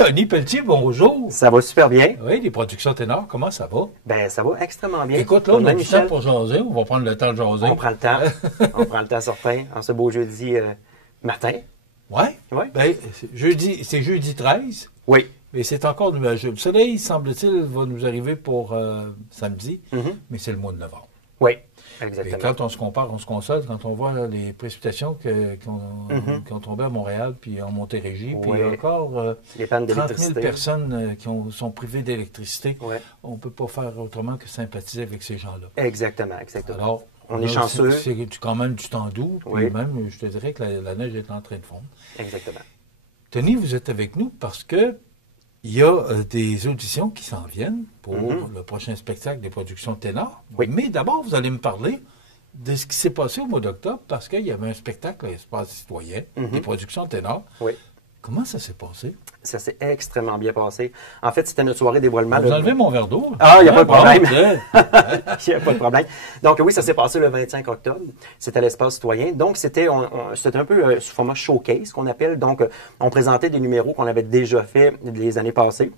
Tony Pelletier, bonjour. Ça va super bien. Oui, les productions Ténor, comment ça va? Ben, ça va extrêmement bien. Écoute, là, on a du temps pour jaser. On va prendre le temps de jaser. On prend le temps. On prend le temps certain en ce beau jeudi matin. Oui? Oui. Ben, c'est jeudi 13. Oui. Mais c'est encore nuageux. Le soleil, semble-t-il, va nous arriver pour samedi, mais c'est le mois de novembre. Oui, exactement. Et quand on se compare, on se console, quand on voit les précipitations qui ont tombé à Montréal, puis en Montérégie, puis encore les pannes 30 000 personnes sont privées d'électricité, on ne peut pas faire autrement que sympathiser avec ces gens-là. Exactement, exactement. Alors, on est chanceux. C'est quand même du temps doux, puis même, je te dirais que la neige est en train de fondre. Exactement. Tony, vous êtes avec nous parce que il y a des auditions qui s'en viennent pour le prochain spectacle des productions Ténor. Oui. Mais d'abord, vous allez me parler de ce qui s'est passé au mois d'octobre parce qu'il y avait un spectacle à l'Espace citoyen, des productions Ténor. Oui. Comment ça s'est passé? Ça s'est extrêmement bien passé. En fait, c'était notre soirée dévoilement. Vous enlevez mon verre d'eau? Ah, il n'y a pas de problème. Il n'y a pas de problème. Donc oui, ça s'est passé le 25 octobre. C'était à l'Espace citoyen. Donc c'était un peu sous format showcase qu'on appelle. Donc on présentait des numéros qu'on avait déjà fait les années passées.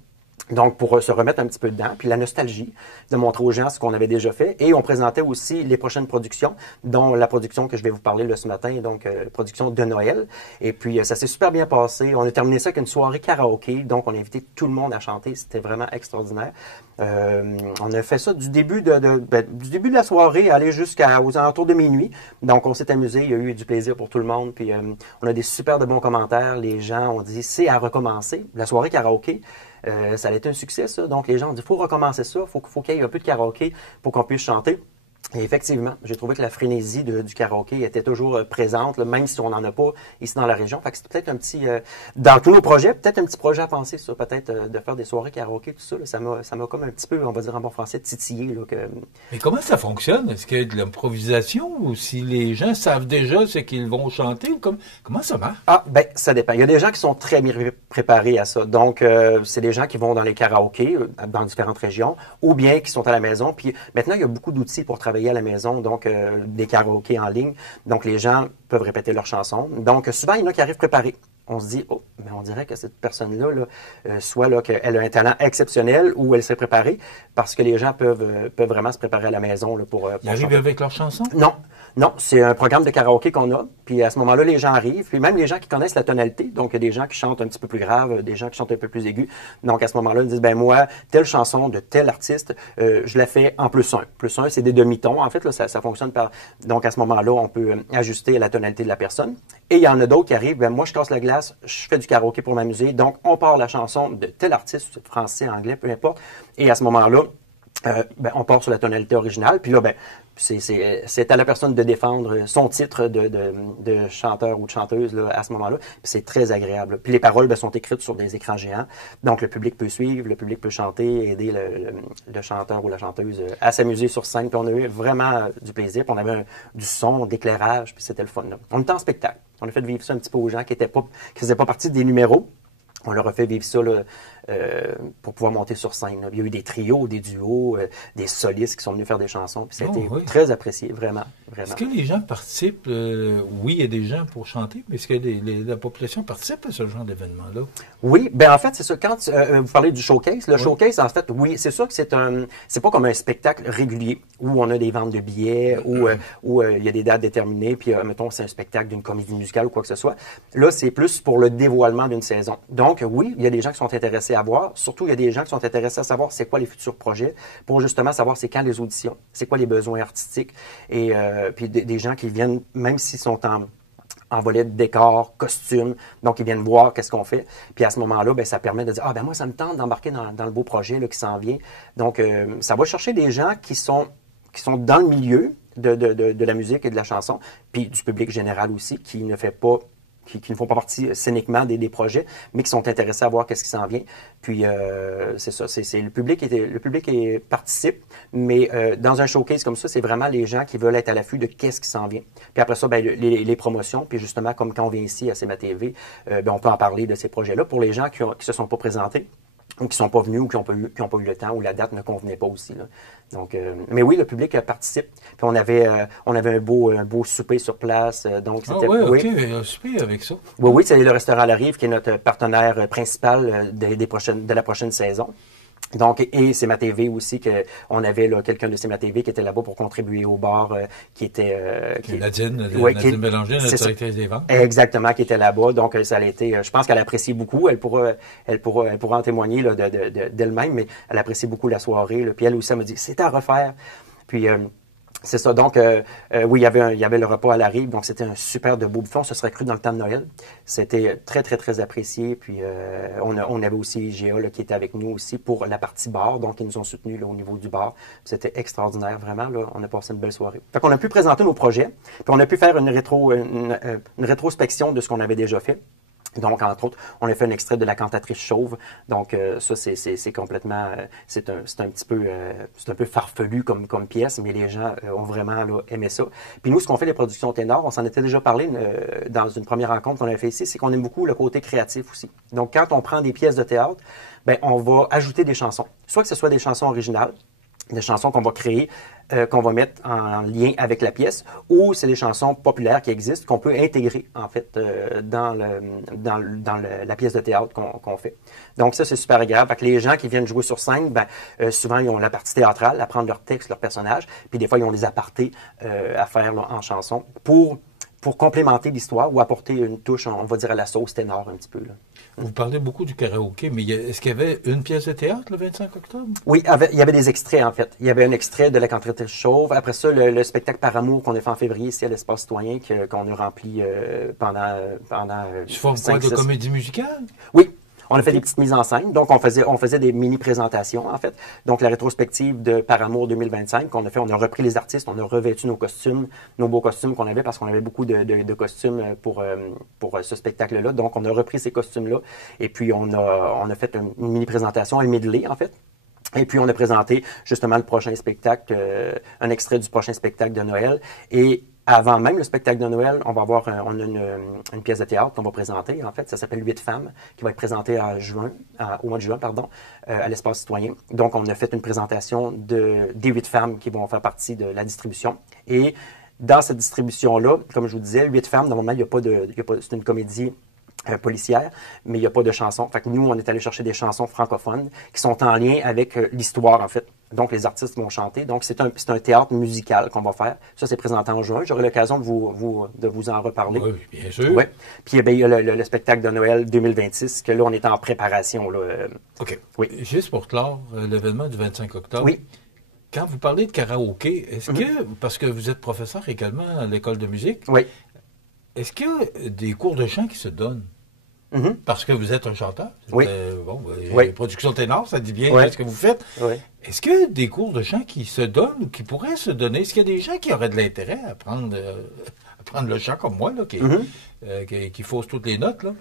Donc, pour se remettre un petit peu dedans, puis la nostalgie, de montrer aux gens ce qu'on avait déjà fait. Et on présentait aussi les prochaines productions, dont la production que je vais vous parler là, ce matin, donc production de Noël. Et puis, ça s'est super bien passé. On a terminé ça avec une soirée karaoké. Donc, on a invité tout le monde à chanter. C'était vraiment extraordinaire. On a fait ça du début de la soirée, aller jusqu'aux alentours de minuit. Donc, on s'est amusé. Il y a eu du plaisir pour tout le monde. Puis, on a des super de bons commentaires. Les gens ont dit, c'est à recommencer. La soirée karaoké. Ça a été un succès, ça. Donc, les gens ont dit, il faut recommencer ça. Faut qu'il y ait un peu de karaoké pour qu'on puisse chanter. Et effectivement, j'ai trouvé que la frénésie du karaoké était toujours présente, là, même si on n'en a pas ici dans la région. Fait que c'était peut-être un petit, dans tous nos projets, peut-être un petit projet à penser, ça, peut-être de faire des soirées karaoké, tout ça. Là, ça m'a comme un petit peu, on va dire en bon français, titillé. Là, Mais comment ça fonctionne? Est-ce qu'il y a de l'improvisation ou si les gens savent déjà ce qu'ils vont chanter? Ou comment ça marche? Ah, ben, ça dépend. Il y a des gens qui sont très bien préparés à ça. Donc, c'est des gens qui vont dans les karaokés, dans différentes régions, ou bien qui sont à la maison. Puis maintenant, il y a beaucoup d'outils pour travailler à la maison, donc des karaokés en ligne. Donc, les gens peuvent répéter leurs chansons. Donc, souvent, il y en a qui arrivent préparés. On se dit, oh, mais on dirait que cette personne-là, soit là, qu'elle a un talent exceptionnel ou elle s'est préparée, parce que les gens peuvent vraiment se préparer à la maison là, pour ils arrivent avec leurs chansons? Non, c'est un programme de karaoké qu'on a. Puis à ce moment-là, les gens arrivent. Puis même les gens qui connaissent la tonalité. Donc, il y a des gens qui chantent un petit peu plus grave, des gens qui chantent un peu plus aigus. Donc, à ce moment-là, ils disent, ben moi, telle chanson de tel artiste, je la fais en +1. +1, c'est des demi-tons. En fait, là, ça fonctionne par... Donc, à ce moment-là, on peut ajuster la tonalité de la personne. Et il y en a d'autres qui arrivent, ben moi, je casse la glace, je fais du karaoké pour m'amuser. Donc, on part la chanson de tel artiste, français, anglais, peu importe. Et à ce moment-là, on part sur la tonalité originale. Puis là, ben, c'est à la personne de défendre son titre de chanteur ou de chanteuse là, à ce moment-là. Puis c'est très agréable. Puis les paroles ben, sont écrites sur des écrans géants. Donc le public peut suivre, le public peut chanter, aider le chanteur ou la chanteuse à s'amuser sur scène. Puis on a eu vraiment du plaisir. Puis on avait du son, d'éclairage. Puis c'était le fun. Là. On était en spectacle. On a fait vivre ça un petit peu aux gens qui faisaient pas partie des numéros. On leur a fait vivre ça là, pour pouvoir monter sur scène. Là. Il y a eu des trios, des duos, des solistes qui sont venus faire des chansons. Puis ça a été très apprécié, vraiment. Est-ce que les gens participent? Oui, il y a des gens pour chanter, mais est-ce que la population participe à ce genre d'événement-là? Oui, bien en fait, c'est ça. Quand vous parlez du showcase, le showcase, en fait, oui, c'est sûr que c'est pas comme un spectacle régulier où on a des ventes de billets, où il y a des dates déterminées, puis mettons, c'est un spectacle d'une comédie musicale ou quoi que ce soit. Là, c'est plus pour le dévoilement d'une saison. Donc, oui, il y a des gens qui sont intéressés à voir. Surtout, il y a des gens qui sont intéressés à savoir c'est quoi les futurs projets pour justement savoir c'est quand les auditions, c'est quoi les besoins artistiques. Et puis des gens qui viennent, même s'ils sont en volet de décor, costume, donc ils viennent voir qu'est-ce qu'on fait. Puis à ce moment-là, ben, ça permet de dire, ah ben moi, ça me tente d'embarquer dans le beau projet là, qui s'en vient. Donc, ça va chercher des gens qui sont dans le milieu de la musique et de la chanson, puis du public général aussi, qui ne font pas partie scéniquement des projets, mais qui sont intéressés à voir qu'est-ce qui s'en vient. Puis c'est ça, c'est le public participe, mais dans un showcase comme ça, c'est vraiment les gens qui veulent être à l'affût de qu'est-ce qui s'en vient. Puis après ça, ben, les promotions, puis justement, comme quand on vient ici à CMA TV, ben, on peut en parler de ces projets-là. Pour les gens qui se sont pas présentés, qui ne sont pas venus ou qui n'ont pas eu le temps ou la date ne convenait pas aussi. Là. Donc, mais oui, le public participe. Puis on avait un beau souper sur place. Donc c'était OK, un souper avec ça. Oui, c'est le restaurant La Rive qui est notre partenaire principal de la prochaine saison. Donc, et c'est ma TV aussi qu'on avait là quelqu'un de ma TV qui était là-bas pour contribuer au bar, qui était Nadine Bélanger, notre directrice des ventes. Exactement, qui était là-bas. Donc, ça a été, je pense qu'elle apprécie beaucoup. Elle pourra en témoigner là, d'elle-même, mais elle apprécie beaucoup la soirée. Là. Puis elle aussi, elle me dit, c'est à refaire. Puis c'est ça. Donc, oui, il y avait le repas à la Rive. Donc, c'était un super de beau buffet. On se serait cru dans le temps de Noël. C'était très, très, très apprécié. Puis, on avait aussi IGA là, qui était avec nous aussi pour la partie bar. Donc, ils nous ont soutenus là, au niveau du bar. C'était extraordinaire, vraiment. Là, on a passé une belle soirée. Fait qu'on a pu présenter nos projets. Puis, on a pu faire une rétrospection de ce qu'on avait déjà fait. Donc, entre autres, on a fait un extrait de La cantatrice chauve. Donc, ça, c'est complètement, c'est un petit peu, c'est un peu farfelu comme pièce, mais les gens ont vraiment là, aimé ça. Puis nous, ce qu'on fait les productions ténors, on s'en était déjà parlé dans une première rencontre qu'on avait fait ici, c'est qu'on aime beaucoup le côté créatif aussi. Donc, quand on prend des pièces de théâtre, ben, on va ajouter des chansons. Soit que ce soit des chansons originales, des chansons qu'on va créer, qu'on va mettre en lien avec la pièce, ou c'est des chansons populaires qui existent, qu'on peut intégrer, en fait, dans la pièce de théâtre qu'on fait. Donc ça, c'est super agréable. Fait que les gens qui viennent jouer sur scène, ben, souvent, ils ont la partie théâtrale, à prendre leur texte, leur personnage, puis des fois, ils ont des apartés à faire là, en chanson pour complémenter l'histoire ou apporter une touche, on va dire, à la sauce ténor un petit peu. Là. Vous parlez beaucoup du karaoké, mais est-ce qu'il y avait une pièce de théâtre le 25 octobre? Oui, il y avait des extraits, en fait. Il y avait un extrait de La cantatrice chauve. Après ça, le spectacle Par amour qu'on a fait en février ici à l'Espace citoyen, qu'on a rempli pendant Tu formes quoi, de comédie musicale? Oui. On a fait des petites mises en scène, donc on faisait des mini-présentations, en fait. Donc, la rétrospective de Par amour 2025 qu'on a fait, on a repris les artistes, on a revêtu nos costumes, nos beaux costumes qu'on avait, parce qu'on avait beaucoup de costumes pour ce spectacle-là. Donc, on a repris ces costumes-là, et puis on a fait une mini-présentation, un medley, en fait. Et puis, on a présenté justement le prochain spectacle, un extrait du prochain spectacle de Noël. Et avant même le spectacle de Noël, on a une pièce de théâtre qu'on va présenter, en fait. Ça s'appelle 8 femmes, qui va être présentée au mois de juin, à l'Espace citoyen. Donc, on a fait une présentation des 8 femmes qui vont faire partie de la distribution. Et dans cette distribution-là, comme je vous disais, 8 femmes, normalement, c'est une comédie policière, mais il n'y a pas de chansons. Fait que nous, on est allé chercher des chansons francophones qui sont en lien avec l'histoire, en fait. Donc, les artistes vont chanter. Donc, c'est un théâtre musical qu'on va faire. Ça, c'est présenté en juin. J'aurai l'occasion de vous en reparler. Oui, bien sûr. Ouais. Puis, il y a le spectacle de Noël 2026, que là, on est en préparation. Là. OK. Oui. Juste pour clore l'événement du 25 octobre. Oui. Quand vous parlez de karaoké, est-ce que, parce que vous êtes professeur également à l'école de musique, oui. Est-ce qu'il y a des cours de chant qui se donnent? Parce que vous êtes un chanteur. Oui. Production ténor, ça dit bien ce que vous faites. Oui. Est-ce qu'il y a des cours de chant qui se donnent ou qui pourraient se donner? Est-ce qu'il y a des gens qui auraient de l'intérêt à prendre le chant comme moi, là, qui fausse toutes les notes? Là?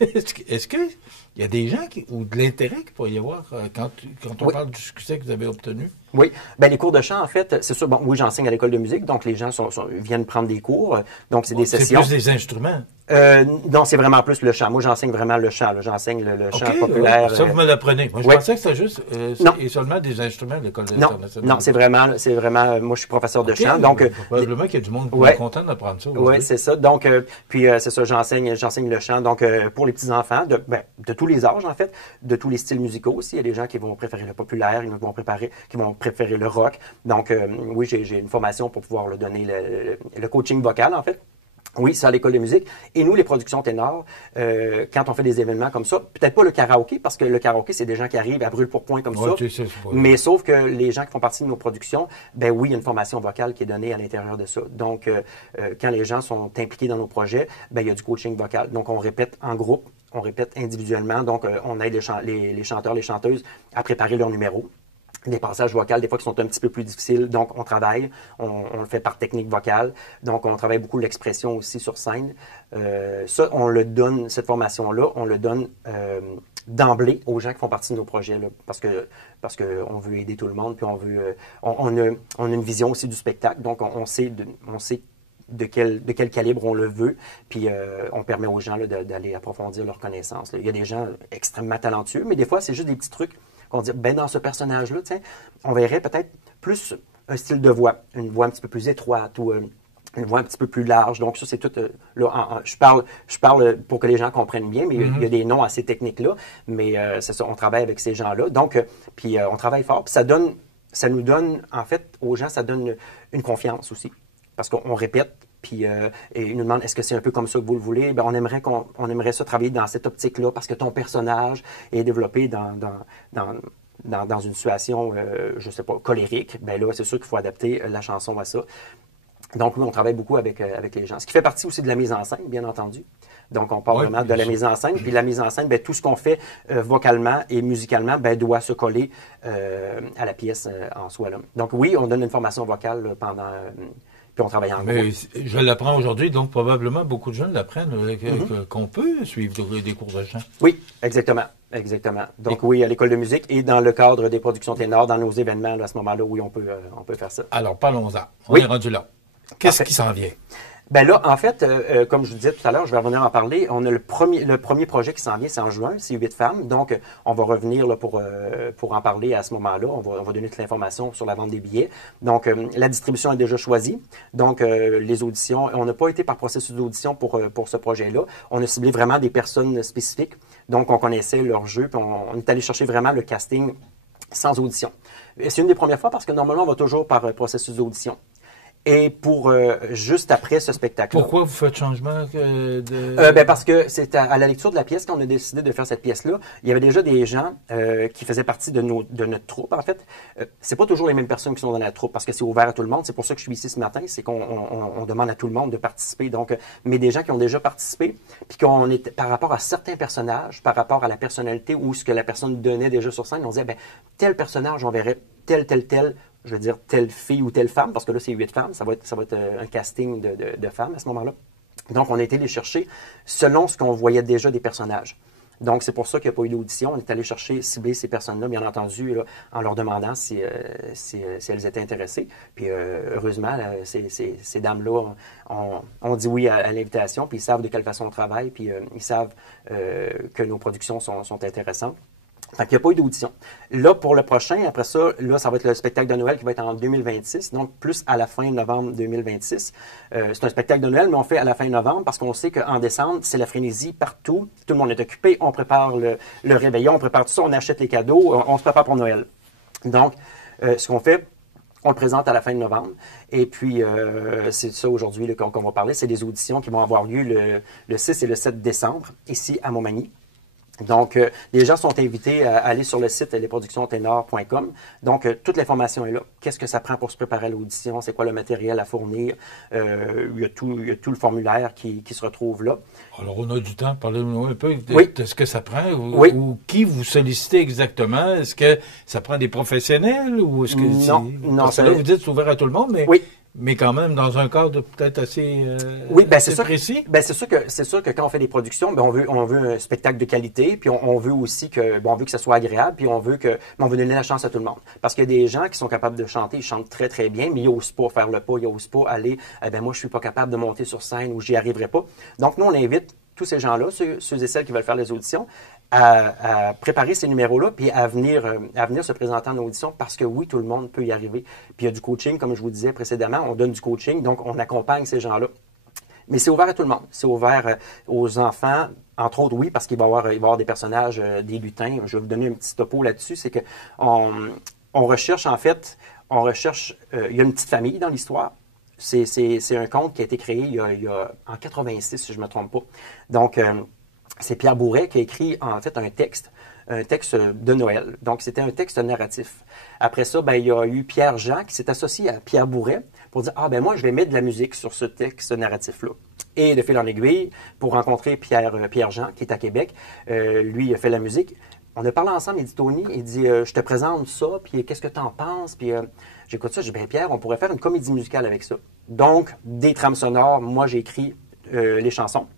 Est-ce qu'il y a des gens ou de l'intérêt qu'il pourrait y avoir quand on parle du succès que vous avez obtenu? Oui. Ben, les cours de chant, en fait, c'est sûr, bon, oui, j'enseigne à l'école de musique, donc les gens viennent prendre des cours. Donc, c'est des sessions. C'est plus des instruments? Non, c'est vraiment plus le chant. Moi, j'enseigne vraiment le chant. Là. J'enseigne le chant populaire. Ça, vous me l'apprenez. Moi, je pensais que c'était juste et seulement des instruments de l'école internationale. Non, c'est vraiment, moi, je suis professeur de chant. Donc, probablement qu'il y a du monde qui est content d'apprendre ça. Oui, c'est ça. Donc, puis, c'est ça, j'enseigne le chant. Donc, pour les petits-enfants, de tous les âges, en fait, de tous les styles musicaux aussi. Il y a des gens qui vont préférer le populaire, qui vont préférer le rock. Donc, oui, j'ai une formation pour pouvoir leur donner le coaching vocal, en fait. Oui, c'est à l'école de musique. Et nous, les productions ténors, quand on fait des événements comme ça, peut-être pas le karaoké, parce que le karaoké, c'est des gens qui arrivent à brûle-pourpoint comme ça. Mais sauf que les gens qui font partie de nos productions, ben oui, il y a une formation vocale qui est donnée à l'intérieur de ça. Donc, quand les gens sont impliqués dans nos projets, ben il y a du coaching vocal. Donc, on répète en groupe, on répète individuellement. Donc, on aide les chanteurs, les chanteuses à préparer leur numéro. Des passages vocaux, des fois, qui sont un petit peu plus difficiles. Donc, on travaille. On le fait par technique vocale. Donc, on travaille beaucoup l'expression aussi sur scène. Ça, on le donne, cette formation-là, on le donne d'emblée aux gens qui font partie de nos projets. Là, parce que on veut aider tout le monde. Puis, on a une vision aussi du spectacle. Donc, on sait de quel calibre on le veut, puis on permet aux gens d'aller approfondir leurs connaissances. Là. Il y a des gens extrêmement talentueux, mais des fois, c'est juste des petits trucs qu'on dit, ben dans ce personnage-là, on verrait peut-être plus un style de voix, une voix un petit peu plus étroite ou une voix un petit peu plus large. Donc ça, c'est tout, là, je parle pour que les gens comprennent bien, mais il y a des noms à ces techniques-là, mais c'est ça, on travaille avec ces gens-là. Donc, puis on travaille fort, puis ça nous donne, en fait, aux gens, ça donne une confiance aussi. Parce qu'on répète, puis et ils nous demandent est-ce que c'est un peu comme ça que vous le voulez? Bien, on aimerait ça travailler dans cette optique-là parce que ton personnage est développé dans une situation, je sais pas, colérique. Bien là, c'est sûr qu'il faut adapter la chanson à ça. Donc, oui, on travaille beaucoup avec les gens. Ce qui fait partie aussi de la mise en scène, bien entendu. Donc, on parle vraiment de la mise en scène. Puis la mise en scène, bien, tout ce qu'on fait vocalement et musicalement bien, doit se coller à la pièce en soi. Là. Donc, oui, on donne une formation vocale là, pendant... puis on travaille en groupe. Mais je l'apprends aujourd'hui, donc probablement beaucoup de jeunes l'apprennent, qu'on peut suivre des cours de chant. Oui, exactement. Exactement. Donc oui, à l'école de musique et dans le cadre des productions ténors, dans nos événements, là, à ce moment-là, oui, on peut faire ça. Alors, parlons-en. On est rendu là. Qu'est-ce qui s'en vient? Ben là, en fait, comme je vous disais tout à l'heure, je vais revenir en parler. On a le premier projet qui s'en vient, c'est en juin, c'est 8 femmes. Donc, on va revenir là, pour en parler à ce moment-là. On va donner toute l'information sur la vente des billets. Donc, la distribution est déjà choisie. Donc, les auditions, on n'a pas été par processus d'audition pour ce projet-là. On a ciblé vraiment des personnes spécifiques. Donc, on connaissait leur jeu, puis on est allé chercher vraiment le casting sans audition. Et c'est une des premières fois parce que normalement, on va toujours par processus d'audition. Et pour juste après ce spectacle. Pourquoi vous faites changement ben parce que c'est à la lecture de la pièce qu'on a décidé de faire cette pièce-là. Il y avait déjà des gens qui faisaient partie de notre troupe. En fait, c'est pas toujours les mêmes personnes qui sont dans la troupe parce que c'est ouvert à tout le monde. C'est pour ça que je suis ici ce matin, c'est qu'on demande à tout le monde de participer. Donc, mais des gens qui ont déjà participé, puis qu'on est par rapport à certains personnages, par rapport à la personnalité ou ce que la personne donnait déjà sur scène, on disait ben tel personnage, on verrait tel je veux dire, telle fille ou telle femme, parce que là, c'est 8 femmes, ça va être un casting de femmes à ce moment-là. Donc, on a été les chercher selon ce qu'on voyait déjà des personnages. Donc, c'est pour ça qu'il n'y a pas eu d'audition. On est allé cibler ces personnes-là, bien entendu, là, en leur demandant si elles étaient intéressées. Puis, heureusement, là, ces dames-là ont dit oui à l'invitation, puis ils savent de quelle façon on travaille, puis ils savent que nos productions sont intéressantes. Fait qu'il n'y a pas eu d'audition. Là, pour le prochain, après ça, là, ça va être le spectacle de Noël qui va être en 2026, donc plus à la fin novembre 2026. C'est un spectacle de Noël, mais on fait à la fin novembre parce qu'on sait qu'en décembre, c'est la frénésie partout. Tout le monde est occupé, on prépare le réveillon, on prépare tout ça, on achète les cadeaux, on se prépare pour Noël. Donc, ce qu'on fait, on le présente à la fin de novembre. Et puis, c'est ça aujourd'hui qu'on va parler, c'est des auditions qui vont avoir lieu le 6 et le 7 décembre, ici à Montmagny. Donc, les gens sont invités à aller sur le site lesproductionsténors.com. Donc, toute l'information est là. Qu'est-ce que ça prend pour se préparer à l'audition? C'est quoi le matériel à fournir? Il y a tout le formulaire qui se retrouve là. Alors, on a du temps. Parlez-nous un peu de ce que ça prend ou qui vous sollicitez exactement. Est-ce que ça prend des professionnels ou est-ce que... Non. Parce que là, vous dites c'est ouvert à tout le monde, mais... Oui. Mais quand même, dans un cadre peut-être assez, assez précis. C'est sûr que quand on fait des productions, ben on veut un spectacle de qualité, puis on veut aussi on veut que ça soit agréable, puis on veut donner la chance à tout le monde. Parce qu'il y a des gens qui sont capables de chanter, ils chantent très très bien, mais ils n'osent pas faire le pas, ils n'osent pas aller, moi je suis pas capable de monter sur scène ou j'y arriverai pas. Donc nous on invite tous ces gens-là, ceux et celles qui veulent faire les auditions, à préparer ces numéros-là, puis à venir se présenter en audition, parce que oui, tout le monde peut y arriver. Puis il y a du coaching, comme je vous disais précédemment, on donne du coaching, donc on accompagne ces gens-là. Mais c'est ouvert à tout le monde. C'est ouvert aux enfants, entre autres, oui, parce qu'il va y avoir des personnages, des lutins. Je vais vous donner un petit topo là-dessus, c'est que on recherche, en fait, il y a une petite famille dans l'histoire. C'est un conte qui a été créé il y a en 86, si je ne me trompe pas. Donc, c'est Pierre Bourret qui a écrit, en fait, un texte de Noël. Donc, c'était un texte narratif. Après ça, il y a eu Pierre Jean qui s'est associé à Pierre Bourret pour dire « moi, je vais mettre de la musique sur ce texte narratif-là. » Et de fil en aiguille, pour rencontrer Pierre Jean, qui est à Québec, lui, il a fait la musique. On a parlé ensemble, il dit « Tony, il dit je te présente ça, puis qu'est-ce que tu en penses? » Puis j'écoute ça, je dis « Pierre, on pourrait faire une comédie musicale avec ça. » Donc, des trames sonores, moi, j'ai écrit les chansons.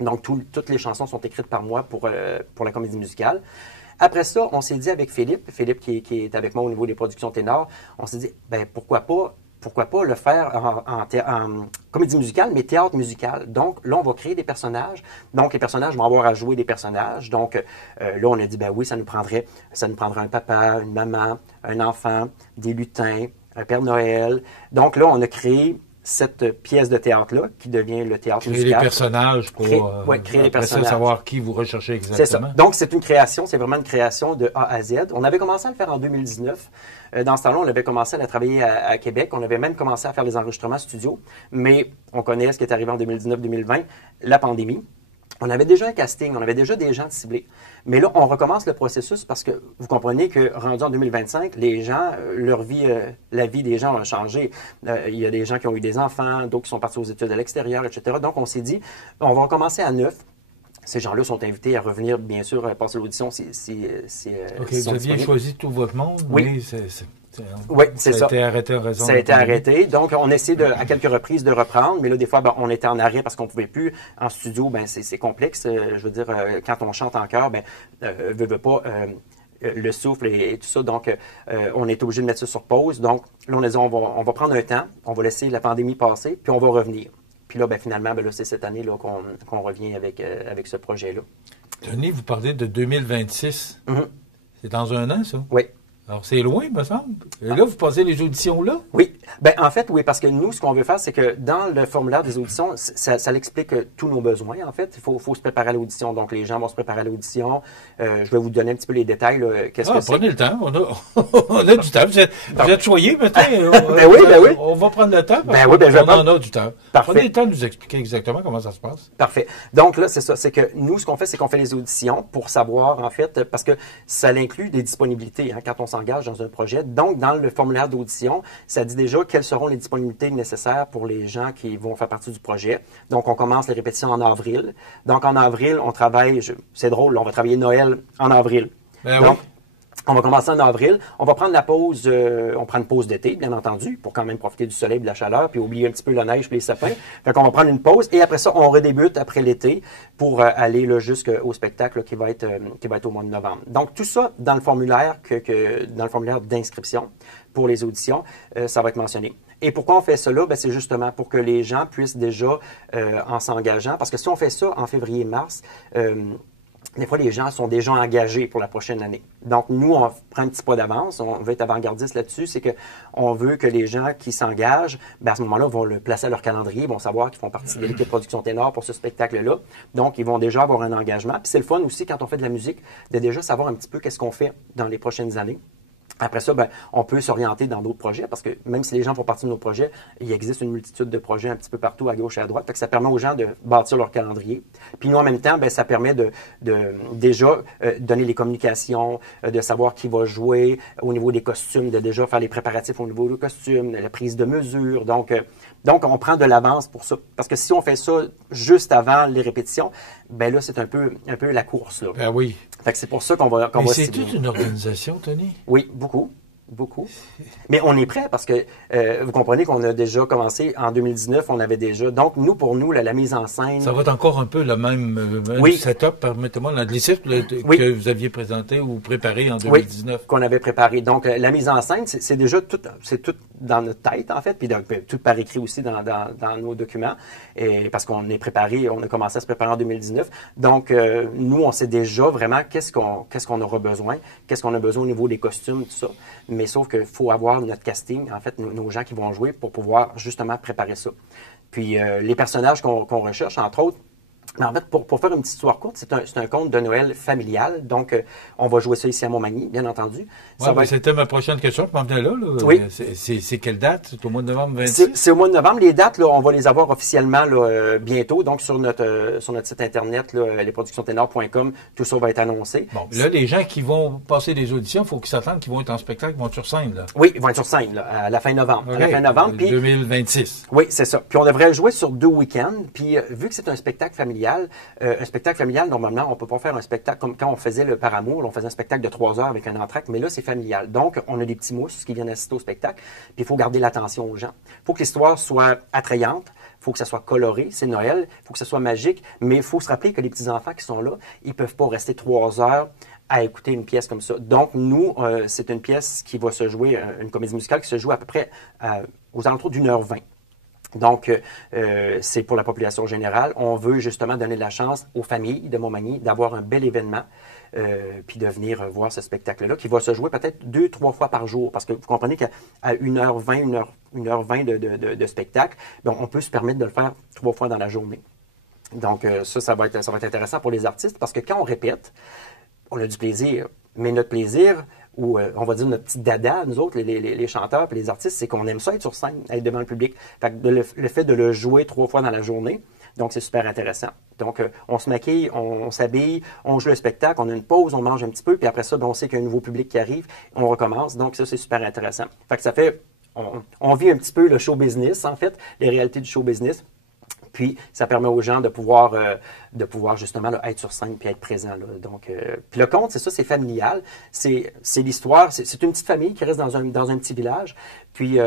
Donc, toutes les chansons sont écrites par moi pour la comédie musicale. Après ça, on s'est dit avec Philippe qui est avec moi au niveau des productions ténors, on s'est dit, pourquoi pas pourquoi pas le faire en comédie musicale, mais théâtre musical. Donc, là, on va créer des personnages. Donc, les personnages vont avoir à jouer des personnages. Donc, là, on a dit, ben oui, ça nous prendrait un papa, une maman, un enfant, des lutins, un Père Noël. Donc, là, on a créé cette pièce de théâtre-là, qui devient le théâtre musical. Créer les personnages pour créer les personnages. Savoir qui vous recherchez exactement. C'est ça. Donc, c'est une création, c'est vraiment une création de A à Z. On avait commencé à le faire en 2019. Dans ce temps-là, on avait commencé à travailler à Québec. On avait même commencé à faire des enregistrements studio. Mais on connaît ce qui est arrivé en 2019-2020, la pandémie. On avait déjà un casting, on avait déjà des gens ciblés. Mais là, on recommence le processus parce que vous comprenez que rendu en 2025, les gens, leur vie, la vie des gens a changé. Il y a des gens qui ont eu des enfants, d'autres qui sont partis aux études à l'extérieur, etc. Donc, on s'est dit, on va recommencer à neuf. Ces gens-là sont invités à revenir, bien sûr, passer l'audition si OK, vous aviez choisi tout votre monde, oui. Oui, c'est ça. Ça a été arrêté en raison Ça a été arrêté. Donc, on essaie à quelques reprises de reprendre, mais là, des fois, on était en arrêt parce qu'on ne pouvait plus. En studio, c'est complexe. Je veux dire, quand on chante en chœur, veut pas le souffle et tout ça. Donc, on est obligé de mettre ça sur pause. Donc, là, on a dit, on va prendre un temps, on va laisser la pandémie passer, puis on va revenir. Puis là, finalement, là, c'est cette année là, qu'on revient avec ce projet-là. Denis, vous parlez de 2026. Mm-hmm. C'est dans un an, ça? Oui. Alors, c'est loin, me semble. Et là, vous passez les auditions là? Oui. En fait, oui, parce que nous, ce qu'on veut faire, c'est que dans le formulaire des auditions, ça explique tous nos besoins, en fait. Il faut se préparer à l'audition. Donc, les gens vont se préparer à l'audition. Je vais vous donner un petit peu les détails. Qu'est-ce que c'est? Prenez le temps. On a du temps. Vous êtes choyés, maintenant. oui. On va prendre le temps. On en a du temps. Parfait. Prenez le temps de nous expliquer exactement comment ça se passe. Parfait. Donc là, c'est ça. C'est que nous, ce qu'on fait, c'est qu'on fait les auditions pour savoir, en fait, parce que ça inclut des disponibilités quand on s'engage dans un projet. Donc, dans le formulaire d'audition, ça dit déjà quelles seront les disponibilités nécessaires pour les gens qui vont faire partie du projet. Donc, on commence les répétitions en avril. Donc, en avril, on travaille, c'est drôle, on va travailler Noël en avril. Donc, on va commencer en avril. On va prendre la pause, on prend une pause d'été, bien entendu, pour quand même profiter du soleil et de la chaleur, puis oublier un petit peu la neige et les sapins. Fait qu'on va prendre une pause et après ça, on redébute après l'été pour aller là, jusqu'au spectacle qui va être au mois de novembre. Donc, tout ça dans le formulaire dans le formulaire d'inscription pour les auditions, ça va être mentionné. Et pourquoi on fait cela? C'est justement pour que les gens puissent déjà, en s'engageant, parce que si on fait ça en février-mars, des fois, les gens sont déjà engagés pour la prochaine année. Donc, nous, on prend un petit pas d'avance. On veut être avant-gardiste là-dessus. C'est qu'on veut que les gens qui s'engagent, à ce moment-là, vont le placer à leur calendrier. Ils vont savoir qu'ils font partie de l'équipe Production Ténor pour ce spectacle-là. Donc, ils vont déjà avoir un engagement. Puis, c'est le fun aussi, quand on fait de la musique, de déjà savoir un petit peu qu'est-ce qu'on fait dans les prochaines années. Après ça, on peut s'orienter dans d'autres projets parce que même si les gens font partie de nos projets, il existe une multitude de projets un petit peu partout à gauche et à droite. Fait que ça permet aux gens de bâtir leur calendrier. Puis nous, en même temps, ça permet de déjà donner les communications, de savoir qui va jouer au niveau des costumes, de déjà faire les préparatifs au niveau des costumes, la prise de mesure. Donc, on prend de l'avance pour ça. Parce que si on fait ça juste avant les répétitions, là, c'est un peu la course. Là. Oui. Fait que c'est pour ça qu'on va c'est toute une organisation, Tony? Oui, beaucoup. Mais on est prêt parce que vous comprenez qu'on a déjà commencé en 2019, on avait déjà. Donc, pour nous, la mise en scène. Ça va être encore un peu le même setup, permettez-moi, dans les sites que vous aviez présenté ou préparé en 2019. Oui, qu'on avait préparé. Donc, la mise en scène, c'est déjà tout dans notre tête, en fait, puis tout par écrit aussi dans nos documents. Et parce qu'on est préparé, on a commencé à se préparer en 2019. Donc, nous, on sait déjà vraiment qu'est-ce qu'on aura besoin, qu'est-ce qu'on a besoin au niveau des costumes, tout ça. Mais sauf qu'il faut avoir notre casting, en fait, nos gens qui vont jouer pour pouvoir justement préparer ça. Puis les personnages qu'on recherche, entre autres, en fait, pour faire une petite histoire courte, c'est un conte de Noël familial. Donc, on va jouer ça ici à Montmagny, bien entendu. C'était ma prochaine question. Je m'en venais là. Oui. C'est quelle date? C'est au mois de novembre 26? C'est au mois de novembre. Les dates, là, on va les avoir officiellement bientôt. Donc, sur notre site Internet, lesproductionsténor.com, tout ça va être annoncé. Bon, là, les gens qui vont passer des auditions, il faut qu'ils s'attendent qu'ils vont être en spectacle, ils vont être sur scène. Là. Oui, ils vont être sur scène à la fin novembre. Okay. À la fin novembre. 2026. Oui, c'est ça. Puis, on devrait le jouer sur 2 week-ends. Puis, vu que c'est un spectacle familial, normalement, on ne peut pas faire un spectacle comme quand on faisait le Par Amour. On faisait un spectacle de 3 heures avec un entracte, mais là, c'est familial. Donc, on a des petits mousses qui viennent assister au spectacle. Puis, il faut garder l'attention aux gens. Il faut que l'histoire soit attrayante. Il faut que ça soit coloré. C'est Noël. Il faut que ça soit magique. Mais il faut se rappeler que les petits-enfants qui sont là, ils ne peuvent pas rester 3 heures à écouter une pièce comme ça. Donc, nous, c'est une pièce qui va se jouer, une comédie musicale qui se joue à peu près aux alentours d'1h20. Donc, c'est pour la population générale. On veut justement donner de la chance aux familles de Montmagny d'avoir un bel événement, puis de venir voir ce spectacle-là, qui va se jouer peut-être 2-3 fois par jour. Parce que vous comprenez qu'à 1h20, 1h20 de spectacle, ben, on peut se permettre de le faire 3 fois dans la journée. Donc, ça va être intéressant pour les artistes, parce que quand on répète, on a du plaisir. Mais notre plaisir, ou on va dire notre petit dada, nous autres, les chanteurs et les artistes, c'est qu'on aime ça être sur scène, être devant le public. Fait que le fait de le jouer 3 fois dans la journée, donc c'est super intéressant. Donc, on se maquille, on s'habille, on joue le spectacle, on a une pause, on mange un petit peu, puis après ça, ben, on sait qu'il y a un nouveau public qui arrive, on recommence. Donc, ça, c'est super intéressant. Fait que ça fait, on vit un petit peu le show business, en fait, les réalités du show business. Puis, ça permet aux gens de pouvoir justement là, être sur scène puis être présent. Là. Donc, puis le conte, c'est ça, c'est familial. C'est l'histoire. C'est une petite famille qui reste dans un petit village. Puis,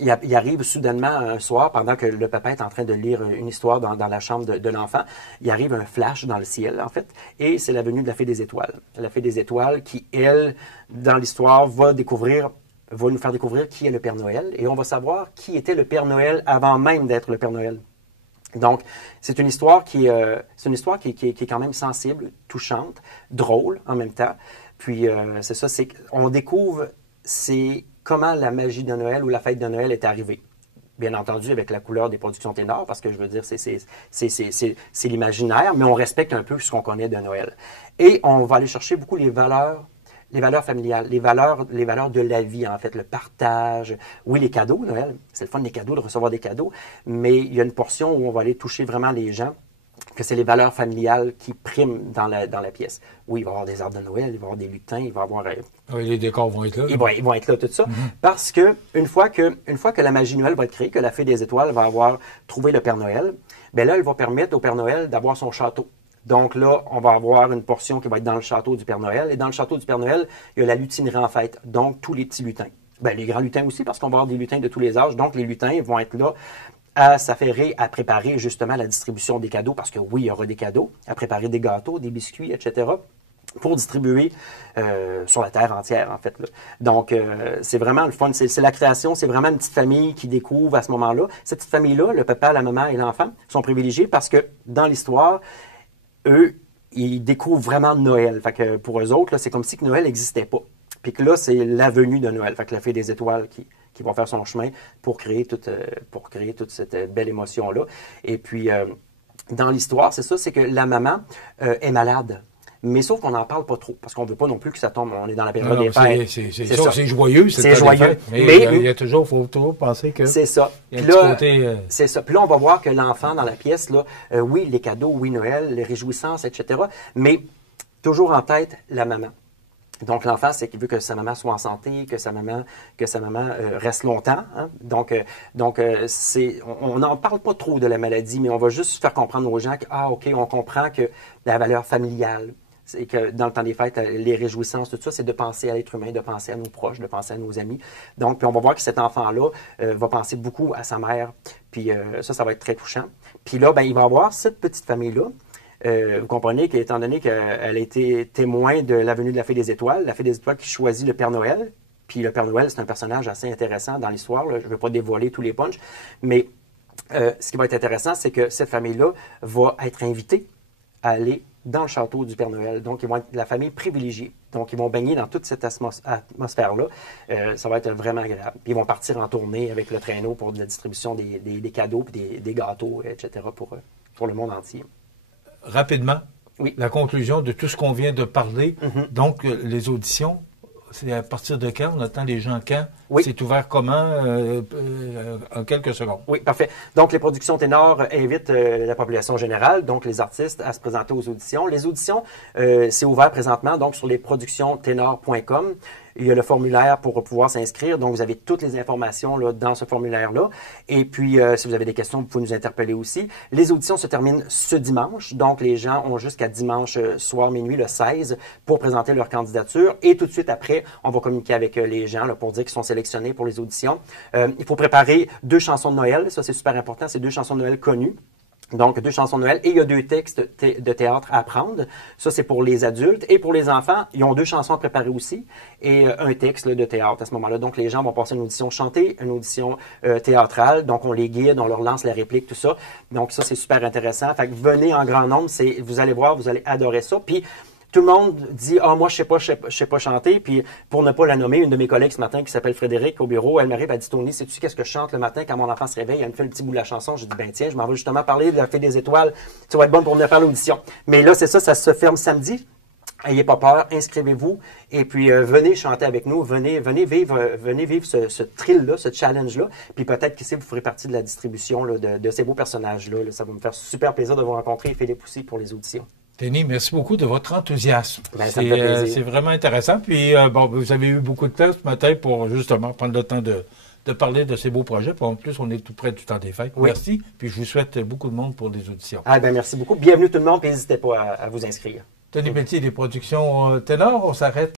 il arrive soudainement un soir, pendant que le papa est en train de lire une histoire dans la chambre de l'enfant, il arrive un flash dans le ciel, en fait, et c'est la venue de la Fée des Étoiles. La Fée des Étoiles qui, elle, dans l'histoire, va nous faire découvrir qui est le Père Noël, et on va savoir qui était le Père Noël avant même d'être le Père Noël. Donc, c'est une histoire qui est quand même sensible, touchante, drôle en même temps. Puis, c'est ça, on découvre comment la magie de Noël ou la fête de Noël est arrivée. Bien entendu, avec la couleur des productions Ténor, parce que je veux dire, c'est l'imaginaire, mais on respecte un peu ce qu'on connaît de Noël. Et on va aller chercher beaucoup les valeurs familiales, les valeurs de la vie, en fait, le partage. Oui, les cadeaux, Noël, c'est le fun des cadeaux, de recevoir des cadeaux, mais il y a une portion où on va aller toucher vraiment les gens, que c'est les valeurs familiales qui priment dans la pièce. Oui, il va y avoir des arbres de Noël, il va y avoir des lutins, il va y avoir... oui, les décors vont être là. Ils vont être là, tout ça. Parce que une fois que la magie Noël va être créée, que la Fée des Étoiles va avoir trouvé le Père Noël, bien là, elle va permettre au Père Noël d'avoir son château. Donc là, on va avoir une portion qui va être dans le château du Père Noël. Et dans le château du Père Noël, il y a la lutinerie en fête. Donc, tous les petits lutins. Bien, les grands lutins aussi, parce qu'on va avoir des lutins de tous les âges. Donc, les lutins vont être là à s'affairer, à préparer justement la distribution des cadeaux. Parce que oui, il y aura des cadeaux, à préparer des gâteaux, des biscuits, etc., pour distribuer sur la terre entière, en fait. Là. Donc, c'est vraiment le fun. C'est la création, c'est vraiment une petite famille qui découvre à ce moment-là. Cette petite famille-là, le papa, la maman et l'enfant, sont privilégiés parce que dans l'histoire, eux, ils découvrent vraiment Noël. Fait que pour eux autres, c'est comme si que Noël n'existait pas. Puis que là, c'est la venue de Noël. Fait que la Fée des Étoiles qui va faire son chemin pour créer toute cette belle émotion-là. Et puis, dans l'histoire, c'est ça, c'est que la maman est malade. Mais sauf qu'on n'en parle pas trop, parce qu'on ne veut pas non plus que ça tombe. On est dans la période des fêtes. C'est joyeux. C'est joyeux. Mais il faut toujours penser que... C'est ça. Il y a un petit côté... C'est ça. Puis là, on va voir que l'enfant dans la pièce, là, oui, les cadeaux, oui, Noël, les réjouissances, etc., mais toujours en tête, la maman. Donc, l'enfant, c'est qu'il veut que sa maman soit en santé, que sa maman reste longtemps. Hein? Donc, on n'en parle pas trop de la maladie, mais on va juste faire comprendre aux gens que, OK, on comprend que la valeur familiale, c'est que dans le temps des fêtes, les réjouissances, tout ça, c'est de penser à l'être humain, de penser à nos proches, de penser à nos amis. Donc, puis on va voir que cet enfant-là va penser beaucoup à sa mère. Puis ça va être très touchant. Puis là, ben, il va avoir cette petite famille-là. Vous comprenez qu'étant donné qu'elle a été témoin de la venue de la Fée des Étoiles qui choisit le Père Noël, puis le Père Noël, c'est un personnage assez intéressant dans l'histoire. Je ne veux pas dévoiler tous les punchs, mais ce qui va être intéressant, c'est que cette famille-là va être invitée à aller dans le château du Père Noël. Donc, ils vont être la famille privilégiée. Donc, ils vont baigner dans toute cette atmosphère-là. Ça va être vraiment agréable. Puis, ils vont partir en tournée avec le traîneau pour la distribution des cadeaux, puis des gâteaux, etc. pour le monde entier. Rapidement, oui. La conclusion de tout ce qu'on vient de parler. Donc, les auditions, c'est à partir de quand? On attend les gens quand? Oui. C'est ouvert comment? En quelques secondes. Oui, parfait. Donc, les productions Ténor invitent la population générale, donc les artistes, à se présenter aux auditions. Les auditions, c'est ouvert présentement, donc sur lesproductionsténor.com. Il y a le formulaire pour pouvoir s'inscrire. Donc, vous avez toutes les informations là, dans ce formulaire-là. Et puis, si vous avez des questions, vous pouvez nous interpeller aussi. Les auditions se terminent ce dimanche. Donc, les gens ont jusqu'à dimanche soir minuit, le 16, pour présenter leur candidature. Et tout de suite après, on va communiquer avec les gens là, pour dire qu'ils sont sélectionnés pour les auditions. Il faut préparer 2 chansons de Noël. Ça, c'est super important. C'est 2 chansons de Noël connues. Donc, 2 chansons de Noël et il y a 2 textes de théâtre à apprendre. Ça, c'est pour les adultes. Et pour les enfants, ils ont 2 chansons à préparer aussi et un texte là, de théâtre à ce moment-là. Donc, les gens vont passer une audition chantée, une audition théâtrale. Donc, on les guide, on leur lance la réplique, tout ça. Donc, ça, c'est super intéressant. Fait que venez en grand nombre. Vous allez voir, vous allez adorer ça. Puis, tout le monde dit « Ah, moi, je sais pas chanter. » Puis, pour ne pas la nommer, une de mes collègues ce matin qui s'appelle Frédéric au bureau, elle m'arrive, elle dit « Tony, sais-tu qu'est-ce que je chante le matin quand mon enfant se réveille? » Elle me fait le petit bout de la chanson. Je dis « Ben tiens, je m'en vais justement parler de la Fée des Étoiles. Tu vas être bonne pour venir faire l'audition. » Mais là, c'est ça se ferme samedi. Ayez pas peur, inscrivez-vous et puis venez chanter avec nous, venez vivre ce thrill-là, ce challenge-là. Puis peut-être qu'ici, vous ferez partie de la distribution là, de ces beaux personnages-là. Là. Ça va me faire super plaisir de vous rencontrer et Philippe aussi pour les auditions. Tony, merci beaucoup de votre enthousiasme. Ben, ça me fait plaisir. C'est vraiment intéressant. Puis, bon, vous avez eu beaucoup de temps ce matin pour justement prendre le temps de parler de ces beaux projets. Puis en plus, on est tout près du temps des fêtes. Oui. Merci. Puis je vous souhaite beaucoup de monde pour des auditions. Ah, ben, merci beaucoup. Bienvenue tout le monde. Puis n'hésitez pas à vous inscrire. Tony Pelletier des productions Ténor, on s'arrête.